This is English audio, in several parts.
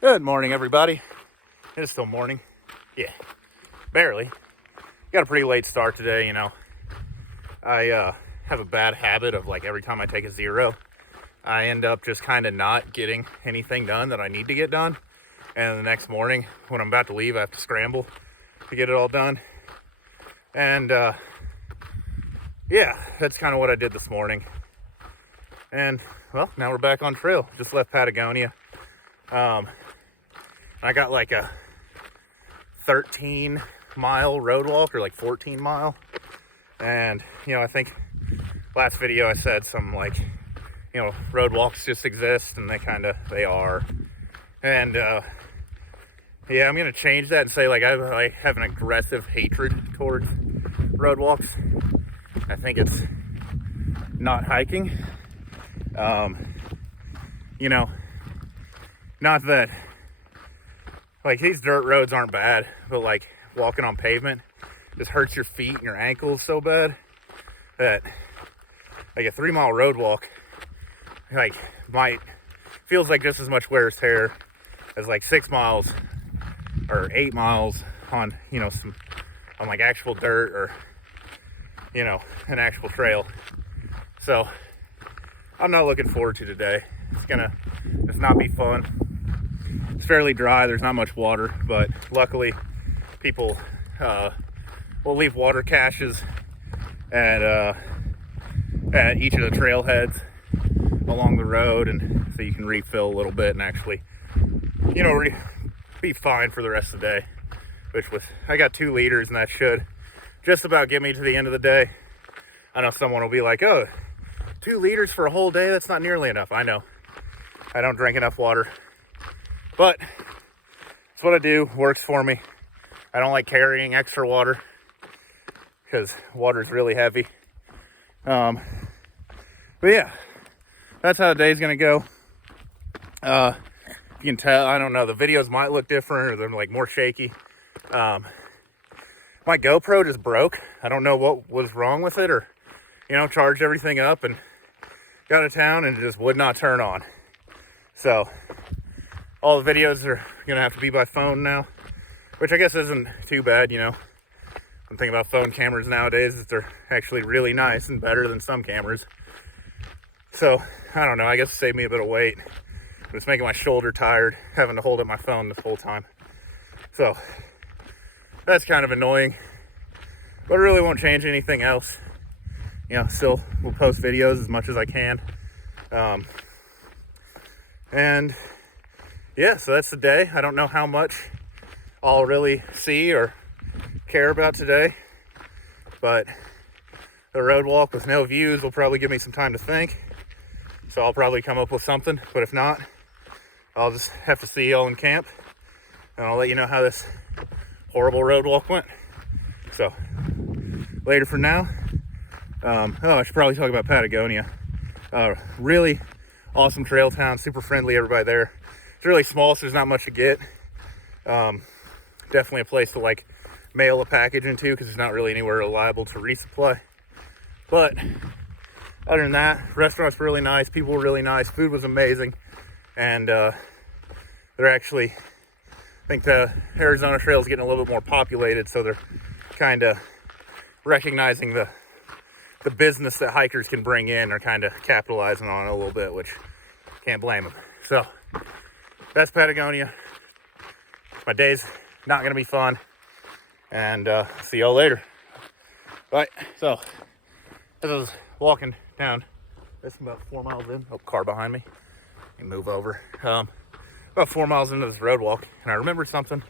Good morning, everybody. It's still morning. Yeah, barely. Got a pretty late start today, you know. I have a bad habit of, like, every time I take a zero, I end up just kind of not getting anything done that I need to get done. And the next morning, when I'm about to leave, I have to scramble to get it all done. And, yeah, that's kind of what I did this morning. And, well, now we're back on trail. Just left Patagonia. I got like a 13-mile road walk, or like 14-mile. And, you know, I think last video I said some, like, you know, road walks just exist, and they are. And, yeah, I'm going to change that and say, like, I have an aggressive hatred towards road walks. I think it's not hiking. You know, not that, like, these dirt roads aren't bad, but, like, walking on pavement just hurts your feet and your ankles so bad that, like, a 3-mile road walk, like, feels like just as much wear and tear as, like, 6 miles or 8 miles on, you know, on, like, actual dirt or, you know, an actual trail. So I'm not looking forward to today. It's gonna just not be fun. It's fairly dry, there's not much water, but luckily people will leave water caches at each of the trailheads along the road, and so you can refill a little bit and actually, you know, be fine for the rest of the day. I got 2 liters, and that should just about get me to the end of the day. I know someone will be like, oh, 2 liters for a whole day? That's not nearly enough. I know. I don't drink enough water. But it's what I do. Works for me. I don't like carrying extra water because water is really heavy. But yeah, that's how the day's going to go. You can tell, I don't know, the videos might look different, or they're like more shaky. My GoPro just broke. I don't know what was wrong with it, or, you know, charged everything up and got out of town, and it just would not turn on. So all the videos are gonna have to be by phone now, which I guess isn't too bad, you know. I'm thinking about phone cameras nowadays, that they're actually really nice and better than some cameras. So I don't know, I guess it saved me a bit of weight, but it's making my shoulder tired having to hold up my phone this whole time. So that's kind of annoying, but it really won't change anything else. You know, still will post videos as much as I can. And yeah, so that's the day. I don't know how much I'll really see or care about today, but the road walk with no views will probably give me some time to think. So I'll probably come up with something, but if not, I'll just have to see y'all in camp, and I'll let you know how this horrible road walk went. So later for now. I should probably talk about Patagonia. Really awesome trail town, super friendly, everybody there. It's really small, so there's not much to get. Definitely a place to, like, mail a package into, because there's not really anywhere reliable to resupply. But other than that, restaurant's really nice, people were really nice, food was amazing, and they're actually, I think the Arizona Trail is getting a little bit more populated, so they're kind of recognizing the business that hikers can bring in, or kind of capitalizing on it a little bit, which can't blame them. So that's Patagonia. My day's not gonna be fun, and see y'all later. Bye. So as I was walking down, this is about 4 miles in. Oh, car behind me. Let me move over. About 4 miles into this road walk, and I remembered something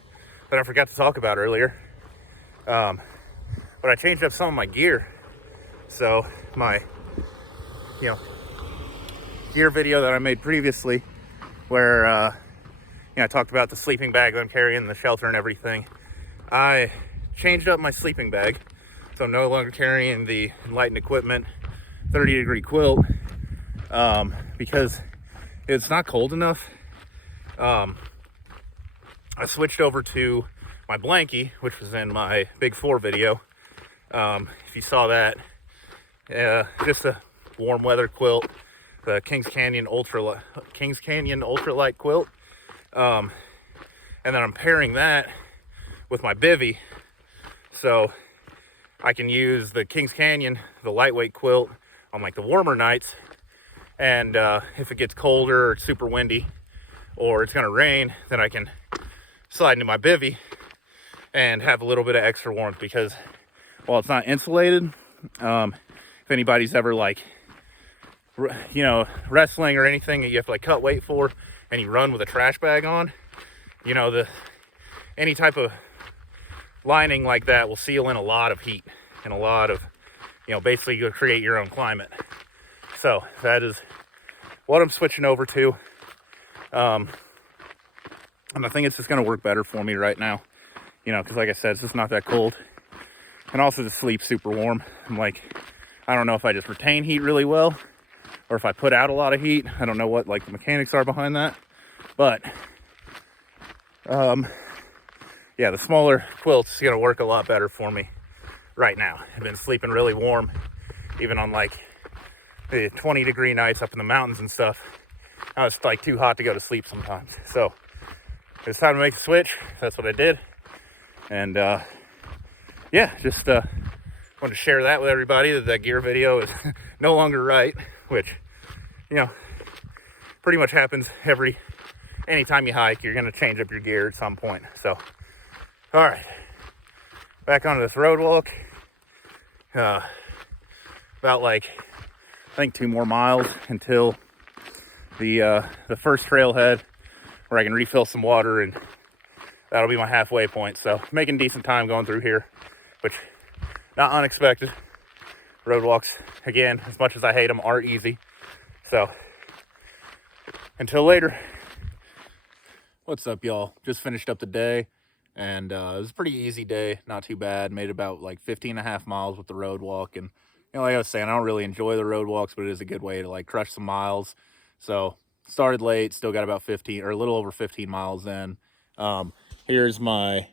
that I forgot to talk about earlier. But I changed up some of my gear. So my, you know, gear video that I made previously, where you know, I talked about the sleeping bag that I'm carrying, the shelter and everything, I changed up my sleeping bag. So I'm no longer carrying the Enlightened Equipment 30-degree quilt, because it's not cold enough. I switched over to my blankie, which was in my Big 4 video. If you saw that, just a warm weather quilt, the Kings Canyon Ultralight quilt. And then I'm pairing that with my bivy, so I can use the Kings Canyon, the lightweight quilt, on like the warmer nights. And if it gets colder or it's super windy or it's gonna rain, then I can slide into my bivy and have a little bit of extra warmth, because while it's not insulated, if anybody's ever like, you know, wrestling or anything that you have to like cut weight for, and you run with a trash bag on, you know, any type of lining like that will seal in a lot of heat and a lot of, you know, basically you'll create your own climate. So that is what I'm switching over to. And I think it's just going to work better for me right now, you know, because like I said, it's just not that cold. And also the sleep super warm. I'm like, I don't know if I just retain heat really well or if I put out a lot of heat. I don't know what like the mechanics are behind that, but yeah, the smaller quilt's is gonna work a lot better for me right now. I've been sleeping really warm, even on like the 20-degree nights up in the mountains and stuff. I was like too hot to go to sleep sometimes. So it's time to make the switch. That's what I did. And yeah, just wanted to share that with everybody, that gear video is no longer right, which, you know, pretty much happens anytime you hike, you're gonna change up your gear at some point. So, all right, back onto this road walk. About like, I think 2 more miles until the first trailhead where I can refill some water, and that'll be my halfway point. So making decent time going through here, which not unexpected. Road walks, again, as much as I hate them, are easy. So until later. What's up, y'all? Just finished up the day, and it was a pretty easy day, not too bad. Made about like 15.5 miles with the road walk. And you know, like I was saying, I don't really enjoy the road walks, but it is a good way to like crush some miles. So started late, still got about 15 or a little over 15 miles in. Here's my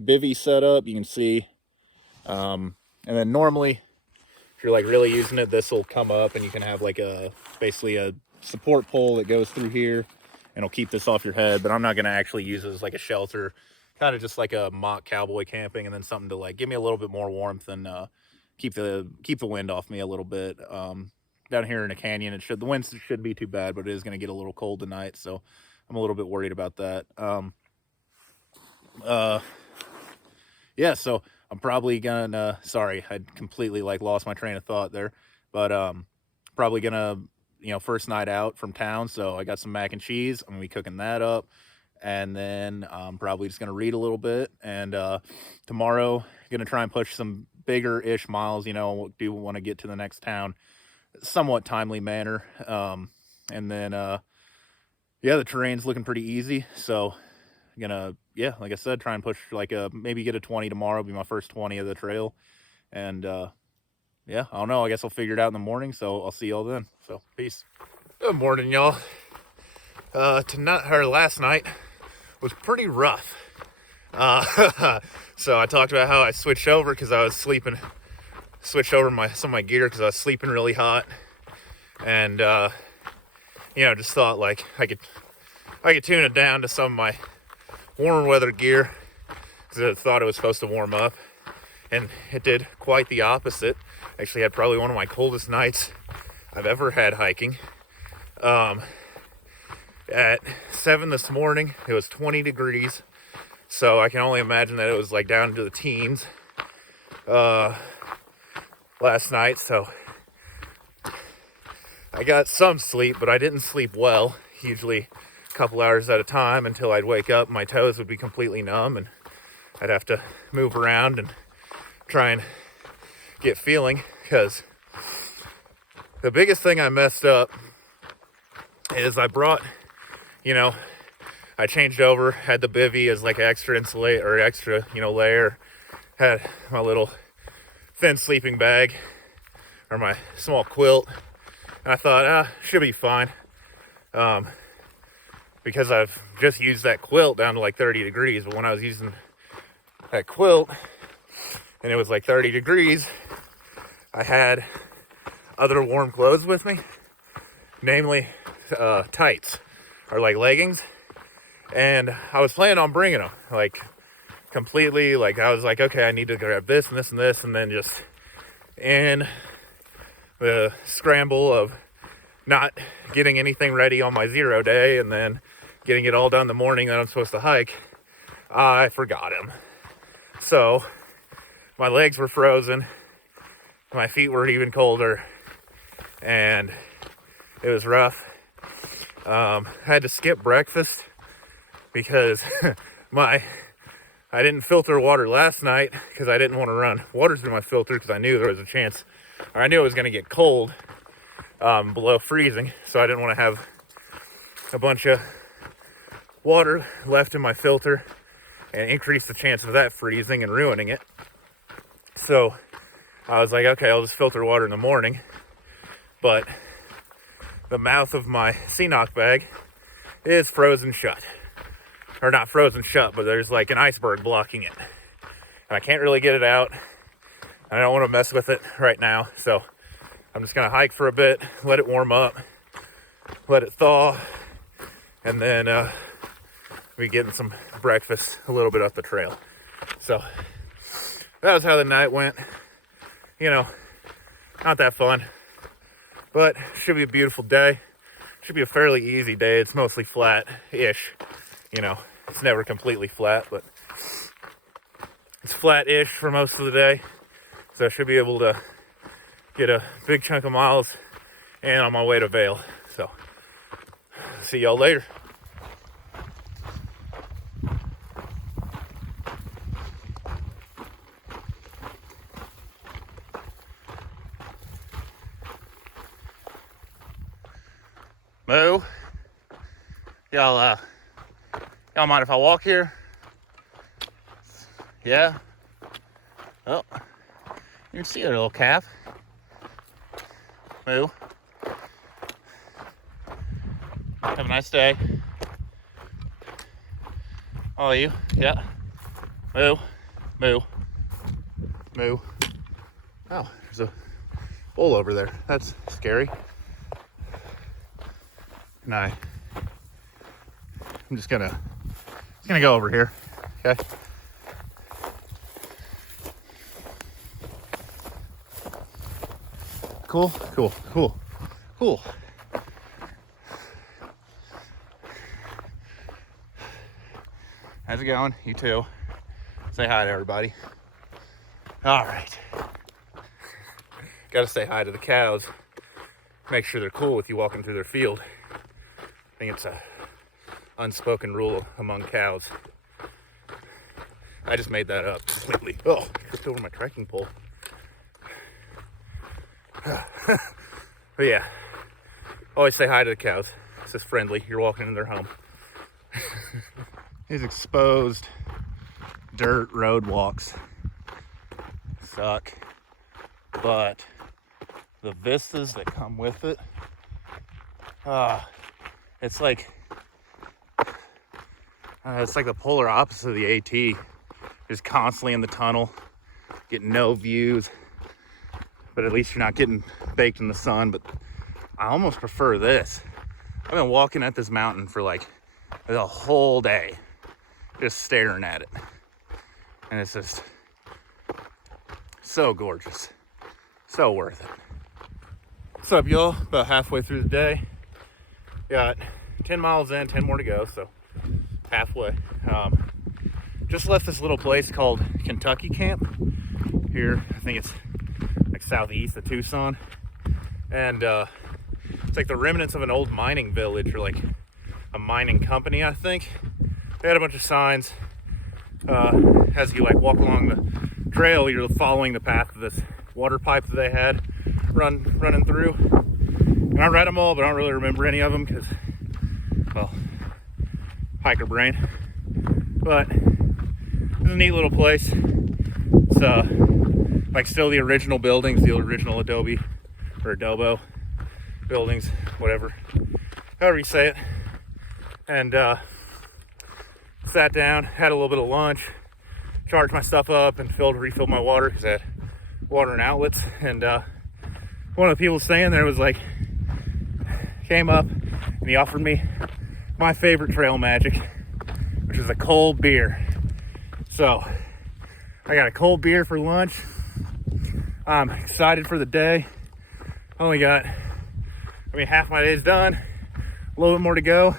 bivy setup, you can see. And then normally, if you're like really using it, this will come up and you can have like basically a support pole that goes through here, and it'll keep this off your head. But I'm not gonna actually use it as like a shelter, kind of just like a mock cowboy camping, and then something to like give me a little bit more warmth and keep the wind off me a little bit. Down here in a canyon, the winds should be too bad, but it is gonna get a little cold tonight, so I'm a little bit worried about that. Yeah, so I'm probably gonna, sorry, I completely like lost my train of thought there, but probably gonna, you know, first night out from town, so I got some mac and cheese. I'm gonna be cooking that up, and then I'm probably just gonna read a little bit, and tomorrow gonna try and push some bigger-ish miles. You know, do want to get to the next town somewhat timely manner. And then yeah, the terrain's looking pretty easy, so I'm gonna, yeah, like I said, try and push like maybe get a 20 tomorrow, be my first 20 of the trail. And yeah, I don't know, I guess I'll figure it out in the morning, so I'll see y'all then. So peace. Good morning, y'all. Last night was pretty rough. So I talked about how I switched over because I was sleeping, some of my gear because I was sleeping really hot, and you know, just thought like I could tune it down to some of my warmer weather gear, because I thought it was supposed to warm up, and it did quite the opposite. Actually had probably one of my coldest nights I've ever had hiking. At 7 this morning, it was 20 degrees, so I can only imagine that it was like down to the teens last night. So I got some sleep, but I didn't sleep well. Usually a couple hours at a time until I'd wake up, my toes would be completely numb, and I'd have to move around and try and get feeling, because the biggest thing I messed up is I brought, you know, I changed over, had the bivy as like extra insulate or extra, you know, layer, had my little thin sleeping bag or my small quilt, and I thought, should be fine, because I've just used that quilt down to like 30 degrees. But when I was using that quilt and it was like 30 degrees, I had other warm clothes with me, namely tights or like leggings, And I was planning on bringing them, like, completely. Like, I was like, okay, I need to grab this and this and this, and then just in the scramble of not getting anything ready on my 0 day and then getting it all done the morning that I'm supposed to hike, I forgot him. So my legs were frozen, my feet were even colder, and it was rough. I had to skip breakfast because I didn't filter water last night because I didn't want to run water through my filter because I knew there was a chance, or I knew it was going to get cold below freezing, so I didn't want to have a bunch of water left in my filter and increase the chance of that freezing and ruining it. So I was like, okay, I'll just filter water in the morning. But the mouth of my Sonoita bag is frozen shut. Or not frozen shut, but there's like an iceberg blocking it. And I can't really get it out. I don't want to mess with it right now, so I'm just going to hike for a bit, let it warm up, let it thaw, and then be getting some breakfast a little bit up the trail. So that was how the night went. You know, not that fun, but should be a beautiful day. Should be a fairly easy day. It's mostly flat-ish. You know, it's never completely flat, but it's flat-ish for most of the day. So I should be able to get a big chunk of miles and on my way to Vail. So see y'all later. Moo, y'all mind if I walk here? Yeah. Oh, you can see a little calf. Moo. Have a nice day. All of you. Yeah. Moo. Moo. Moo. Oh, there's a bull over there. That's scary. And I'm just gonna go over here. Okay. Cool. How's it going? You too. Say hi to everybody. All right. Gotta say hi to the cows. Make sure they're cool with you walking through their field. I think it's a unspoken rule among cows. I just made that up completely. Oh, I tripped over my trekking pole. But yeah, always say hi to the cows. It's just friendly. You're walking in their home. These exposed dirt road walks suck, but the vistas that come with it, it's like the polar opposite of the AT. Just constantly in the tunnel, getting no views, but at least you're not getting baked in the sun. But I almost prefer this. I've been walking at this mountain for like the whole day, just staring at it, and it's just so gorgeous, so worth it. What's up, y'all? About halfway through the day. Got 10 miles in, 10 more to go, so halfway. Just left this little place called Kentucky Camp here. I think it's like southeast of Tucson, and it's like the remnants of an old mining village, or like a mining company, I think. They had a bunch of signs. As you like walk along the trail, you're following the path of this water pipe that they had running through. And I read them all, but I don't really remember any of them because, well, hiker brain. But it's a neat little place. It's like still the original buildings, the original adobe buildings, whatever, however you say it. And sat down, had a little bit of lunch, charged my stuff up, and refilled my water because I had water and outlets. And one of the people staying there was like, came up and he offered me my favorite trail magic, which is a cold beer. So I got a cold beer for lunch. I'm excited for the day. Only got, half my day's done, a little bit more to go,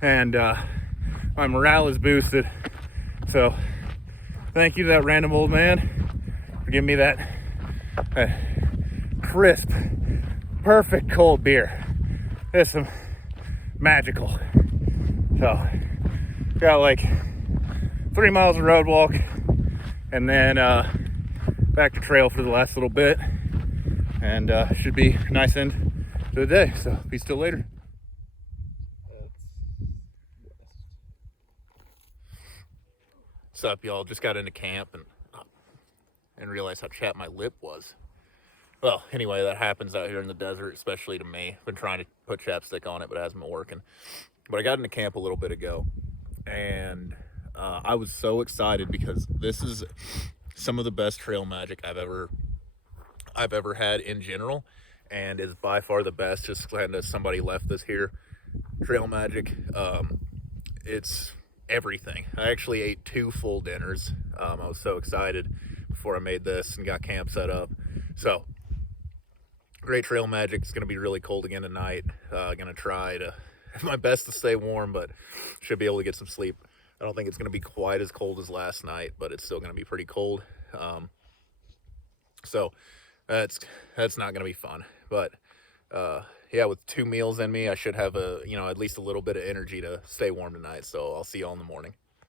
and my morale is boosted. So thank you to that random old man for giving me that crisp, perfect cold beer. It's some magical. So got like 3 miles of road walk, and then back to trail for the last little bit, and should be a nice end to the day. So be still later. What's up, y'all? Just got into camp and realized how chapped my lip was. Well, anyway, that happens out here in the desert, especially to me. I've been trying to put chapstick on it, but it hasn't been working. But I got into camp a little bit ago, and I was so excited because this is some of the best trail magic I've ever had in general, and is by far the best. Just glad that somebody left this here. Trail magic. It's everything. I actually ate 2 full dinners. I was so excited before I made this and got camp set up. So great trail magic. It's going to be really cold again tonight. Going to try to my best to stay warm, but should be able to get some sleep. I don't think it's going to be quite as cold as last night, but it's still going to be pretty cold. So that's not going to be fun. But yeah, with 2 meals in me, I should have at least a little bit of energy to stay warm tonight. So I'll see y'all in the morning.